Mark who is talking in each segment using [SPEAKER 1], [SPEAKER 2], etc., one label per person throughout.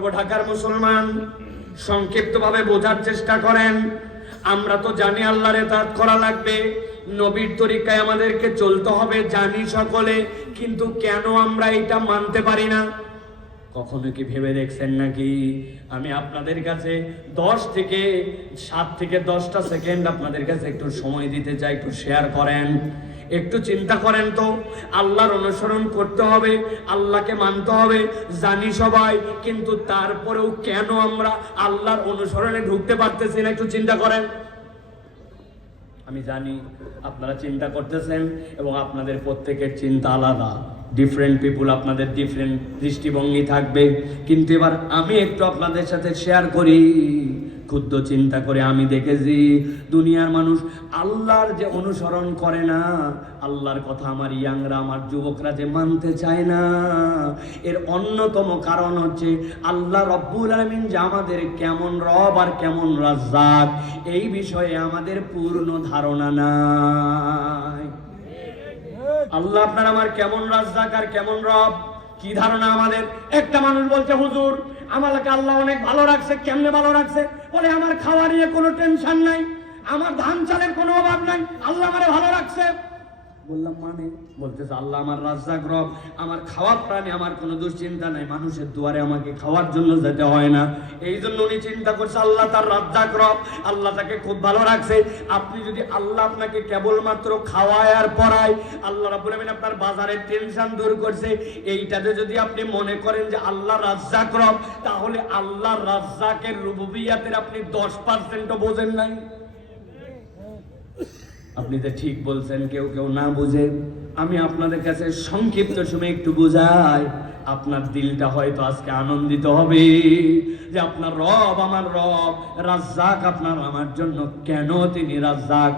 [SPEAKER 1] ঢাকার মুসলমান। সংক্ষিপ্তভাবে বোঝার চেষ্টা করেন। আমরা তো জানি আল্লাহর এতাত করা লাগবে। নবীর তরিকায় আমাদেরকে চলতে হবে, জানি সকলে। কিন্তু কেন আমরা এটা মানতে পারি না? কখনো কি ভেবে দেখছেন নাকি? আমি আপনাদের কাছে দশ থেকে সাত থেকে দশটা সেকেন্ড আপনাদের কাছে একটু সময় দিতে চাই, একটু শেয়ার করেন। একটু চিন্তা করেন তো। আল্লাহর অনুসরণ করতে হবে, আল্লাহকে মানতে হবে, জানি সবাই, কিন্তু তারপরেও কেন আমরা আল্লাহর অনুসরণে ঢুকতে পারতেছি না? একটু চিন্তা করেন। আমি জানি আপনারা চিন্তা করতেছেন এবং আপনাদের প্রত্যেকের চিন্তা আলাদা। ডিফারেন্ট পিপুল আপনাদের ডিফারেন্ট দৃষ্টিভঙ্গি থাকবে। কিন্তু এবার আমি একটু আপনাদের সাথে শেয়ার করি। ক্ষুদ্র চিন্তা করে আমি দেখেছি, দুনিয়ার মানুষ আল্লাহর যে অনুসরণ করে না, আল্লাহর কথা আমার ইয়াংরা, আমার যুবকরা যে মানতে চায় না। এর অন্যতম কারণ হচ্ছে আল্লাহ রব্বুল আলমিন যে আমাদের কেমন রব আর কেমন রাজ্জাক, এই বিষয়ে আমাদের পূর্ণ ধারণা নাই। আল্লাহ আপনার আমার কেমন রাজ্জাক আর কেমন রব? কি ধারণা আমাদের? একটা মানুষ বলছে, হুজুর, আমাকে আল্লাহ অনেক ভালো রাখছে, কেমনে ভালো রাখছে? বলে, আমার খাওয়া নিয়ে কোনো টেনশন নাই, আমার ধান চালের কোনো অভাব নাই আল্লাহ আমারে ভালো রাখছে বললাম মানে? বলতেছে, আল্লাহ আমার রাজ্জাক রব, আমার খাওয়া প্রাণী আমার কোনো দুশ্চিন্তা নাই। মানুষের দুয়ারে আমাকে খাওয়ার জন্য যেতে হয় না। এই জন্য উনি চিন্তা করছে, আল্লাহ তার রাজ্জাক রব, আল্লাহ তাকে খুব ভালো রাখছে। আপনি যদি আল্লাহ আপনাকে কেবলমাত্র খাওয়ায় আর পড়ায় আল্লাহ রাব্বুল আমিন আপনার বাজারের টেনশন দূর করছে। এইটাতে যদি আপনি মনে করেন যে আল্লাহ রাজ্জাক রব, তাহলে আল্লাহ রাজ্জাকের রুবুবিয়াতের আপনি দশ পার্সেন্টও বোঝেন নাই। আপনি তো ঠিক বলছেন, কেউ কেউ না বুঝে। আমি আপনাদের কাছে সংক্ষিপ্ত সময় একটু বুঝাই, আপনার দিলটা হয়তো আজকে আনন্দিত হবে যে আপনার রব আমার রব, রাজ্জাক আপনার আমার জন্য কেন তিনি রাজ্জাক?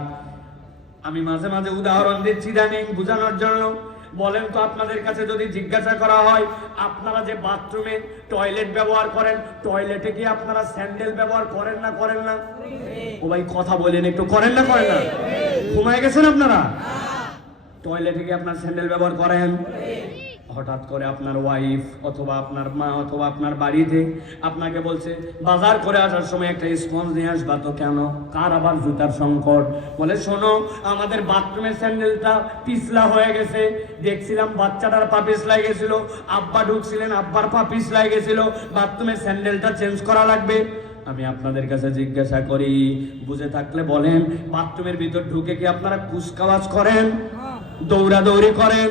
[SPEAKER 1] আমি মাঝে মাঝে উদাহরণ দিচ্ছি জানি বোঝানোর জন্য। বলেন তো আপনাদের কাছে যদি জিজ্ঞাসা করা হয়, আপনারা যে বাথরুমে টয়লেট ব্যবহার করেন, টয়লেটে কি আপনারা স্যান্ডেল ব্যবহার করেন না করেন না? ও ভাই, কথা বলেন, একটু করেন না করেন না? ঘুমায় গেছেন আপনারা? টয়লেটে কি আপনার স্যান্ডেল ব্যবহার করেন। হঠাৎ করে আপনার ওয়াইফ অথবা আপনার মা অথবা আপনার বাড়িতে আপনাকে বলছে, বাজার করে আসার সময় একটা স্পঞ্জ নিয়ে আসবা তো কেন? কার আবার জুতার সংকট? বলে, শোনো, আমাদের বাথরুমের স্যান্ডেলটা পিছলা হয়ে গেছে। দেখছিলাম বাচ্চাটার পা পিছলাই গেছিল। আব্বা ঢুকছিলেন, আব্বার পা পিছলাই গেছিল। বাথরুমের স্যান্ডেলটা চেঞ্জ করা লাগবে। আমি আপনাদের কাছে জিজ্ঞাসা করি বুঝে থাকলে বলেন বাথরুমের ভিতর ঢুকে কি আপনারা কুচকাওয়াজ করেন? দৌড়াদৌড়ি করেন?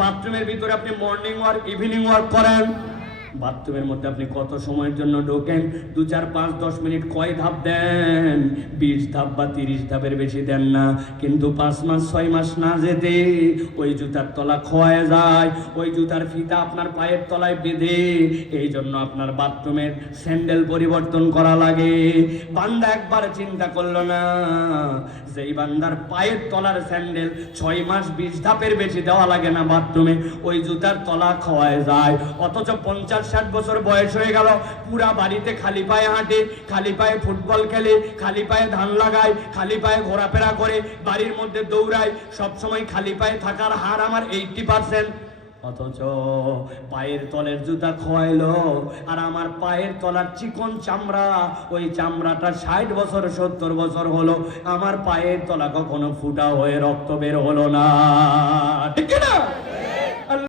[SPEAKER 1] বাথরুমের ভিতরে আপনি মর্নিং ওয়ার্ক ইভিনিং ওয়ার্ক করেন? বাথরুমের মধ্যে আপনি কত সময়ের জন্য ঢোকেন? দু চার পাঁচ দশ মিনিট কয় ধাপ দেন? বিশ ধাপ বা তিরিশ ধাপের বেশি দেন না। কিন্তু পাঁচ মাস, ছয় মাস না যেতে ওই জুতার তলা খোয়ায় যায়, ওই জুতার ফিতা আপনার পায়ের তলায় বেঁধে। এই জন্য আপনার বাথরুমের স্যান্ডেল পরিবর্তন করা লাগে। বান্দা একবার চিন্তা করল না, যেই বান্দার পায়ের তলার স্যান্ডেল ছয় মাস, বিশ ধাপের বেশি দেওয়া লাগে না বাথরুমে, ওই জুতার তলা খাওয়ায় যায়। অথচ পঞ্চাশ ষাট বছর বয়স হয়ে গেল। পুরা বাড়িতে খালি পায়ে হাঁটে, খালি পায়ে ফুটবল খেলে, খালি পায়ে ধান লাগায়, খালি পায়ে ঘোরাফেরা করে, বাড়ির মধ্যে দৌড়ায় সবসময় খালি পায়ে থাকার হার আমার এইটটি পার্সেন্ট অথচ পায়ের তলের জুতা খোয়াইলো, আর আমার পায়ের তলার চিকন চামড়া, ওই চামড়াটা ষাট বছর, সত্তর বছর হলো। আমার পায়ের তলা কখনো ফুটা হয়ে রক্ত বের হলো না। ঠিক না